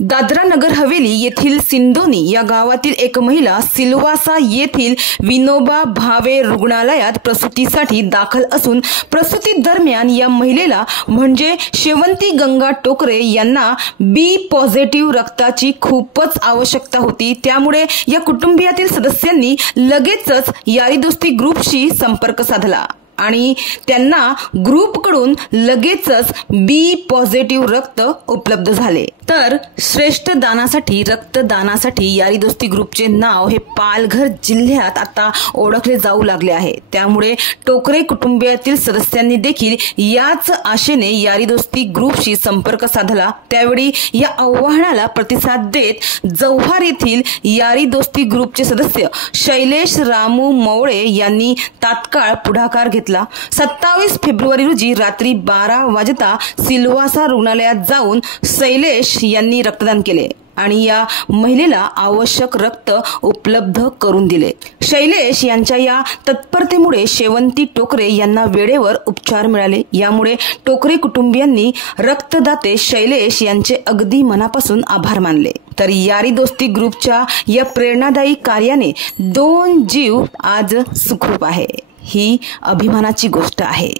दादरा नगर हवेली येथील सिंदोनी या गावातील एक महिला सिल्वासा येथील विनोबा भावे रुग्णालयात प्रसूतीसाठी दाखल असून प्रसूती दरम्यान या महिलेला म्हणजे शेवंती गंगा टोकरे यांना बी पॉझिटिव्ह रक्ताची खूपच आवश्यकता होती। त्यामुळे या कुटुंबियातील सदस्यांनी लगेचच यारी दोस्ती ग्रुपशी संपर्क साधला आणि त्यांना ग्रुपकडून लगेचच बी पॉझिटिव्ह रक्त उपलब्ध झाले। तर श्रेष्ठ दानासाठी रक्तदानासाठी यारी दोस्ती ग्रुपचे नाव हे पालघर जिल्ह्यात आता ओळखले जाऊ लागले आहे। त्यामुळे टोकरे कुटुंबियातील सदस्यांनी देखील याच आशेने यारी दोस्ती ग्रुपशी संपर्क साधला। त्यावेळी या आव्हानाला प्रतिसाद देत जव्हार येथील यारी दोस्ती ग्रुपचे सदस्य शैलेश रामू मवळे यांनी तात्काळ पुढाकार घेतला। 27 फेब्रुवारी रोजी रात्री 12 वाजता सिल्वासा रुग्णालयात जाऊन शैलेश यांनी रक्तदान केले आणि या महिलेला आवश्यक रक्त उपलब्ध करून दिले। शैलेश यांच्या या तत्परतेमुळे शेवंती टोकरे यांना वेळेवर उपचार मिळाले। यामुळे टोकरे कुटुंबियांनी रक्तदाते शैलेश यांचे अगदी मनापासून आभार मानले। तर यारी दोस्ती ग्रुपच्या या प्रेरणादायी कार्याने 2 जीव आज सुखरूप आहे। ही अभिमानाची गोष्ट आहे।